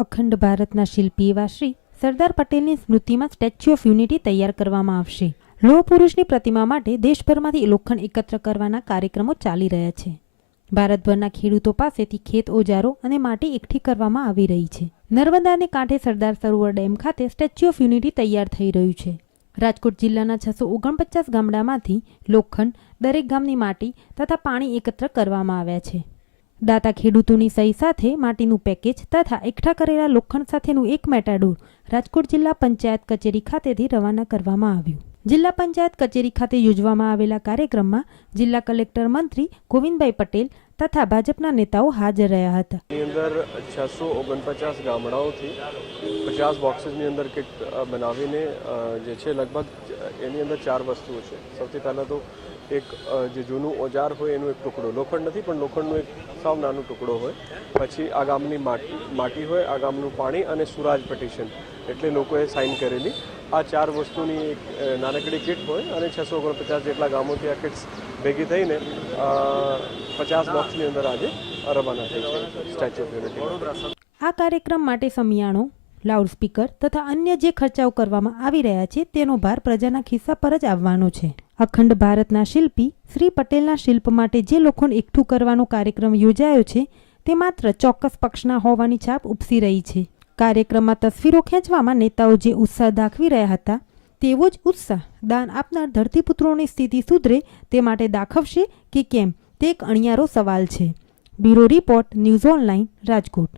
અખંડ ભારતના શિલ્પી એવા શ્રી સરદાર પટેલની સ્મૃતિમાં સ્ટેચ્યુ ઓફ યુનિટી તૈયાર કરવામાં આવશે। લોહ પુરુષની પ્રતિમા માટે દેશભરમાંથી લોખંડ એકત્ર કરવાના કાર્યક્રમો ચાલી રહ્યા છે। ભારતભરના ખેડૂતો પાસેથી ખેત ઓજારો અને માટી એકઠી કરવામાં આવી રહી છે। નર્મદાને કાંઠે સરદાર સરોવર ડેમ ખાતે સ્ટેચ્યુ ઓફ યુનિટી તૈયાર થઈ રહ્યું છે। રાજકોટ જિલ્લાના 649 ગામડામાંથી લોખંડ, દરેક ગામની માટી તથા પાણી એકત્ર કરવામાં આવ્યા છે। દાતા ખેડૂતોની સહી સાથે માટીનું પેકેજ તથા એકઠા કરેલા લોખંડ સાથેનું એક મેટાડોર રાજકોટ જિલ્લા પંચાયત કચેરી ખાતેથી રવાના કરવામાં આવ્યું। જિલ્લા પંચાયત કચેરી ખાતે યોજવામાં આવેલા કાર્યક્રમમાં જિલ્લા કલેક્ટર મંત્રી ગોવિંદભાઈ પટેલ તથા ભાજપના નેતાઓ હાજર રહ્યા હતા। અંદર 649 ગામડાઓથી 50 બોક્સીસની અંદર કિટ બનાવીને જે છે લગભગ એની અંદર 4 વસ્તુઓ છે। સૌથી પહેલાં તો એક જે જૂનું ઓજાર હોય એનો એક ટુકડો, લોખંડ નથી પણ લોખંડનો એક સાવ નાનો ટુકડો હોય, પછી આ ગામની માટી હોય, આ ગામનું પાણી અને સુરાજ પટિશન એટલે લોકોએ સાઇન કરેલી આ 4 વસ્તુની એક નાનકડી કિટ હોય અને 649 જેટલા ગામોથી આ કિટ્સ ભેગી થઈને 50 બોક્સની અંદર આજે રવાના થઈ છે સ્ટેચ્યુ ઓફ યુનિટી। આ કાર્યક્રમ માટે સમિયાણો, લાઉડસ્પીકર તથા અન્ય જે ખર્ચાઓ કરવામાં આવી રહ્યા છે તેનો ભાર પ્રજાના ખિસ્સા પર જ આવવાનો છે। અખંડ ભારતના શિલ્પી શ્રી પટેલના શિલ્પ માટે જે લોખંડ એકઠું કરવાનો કાર્યક્રમ યોજાયો છે તે માત્ર ચોક્કસ પક્ષના હોવાની છાપ ઉપસી રહી છે। કાર્યક્રમમાં તસવીરો ખેંચવામાં નેતાઓ જે ઉત્સાહ દાખવી રહ્યા હતા તેવો જ ઉત્સાહ દાન આપનાર ધરતીપુત્રોની સ્થિતિ સુધરે તે માટે દાખવશે કે કેમ તે એક અણિયારો સવાલ છે। Bureau report, news online, Rajkot.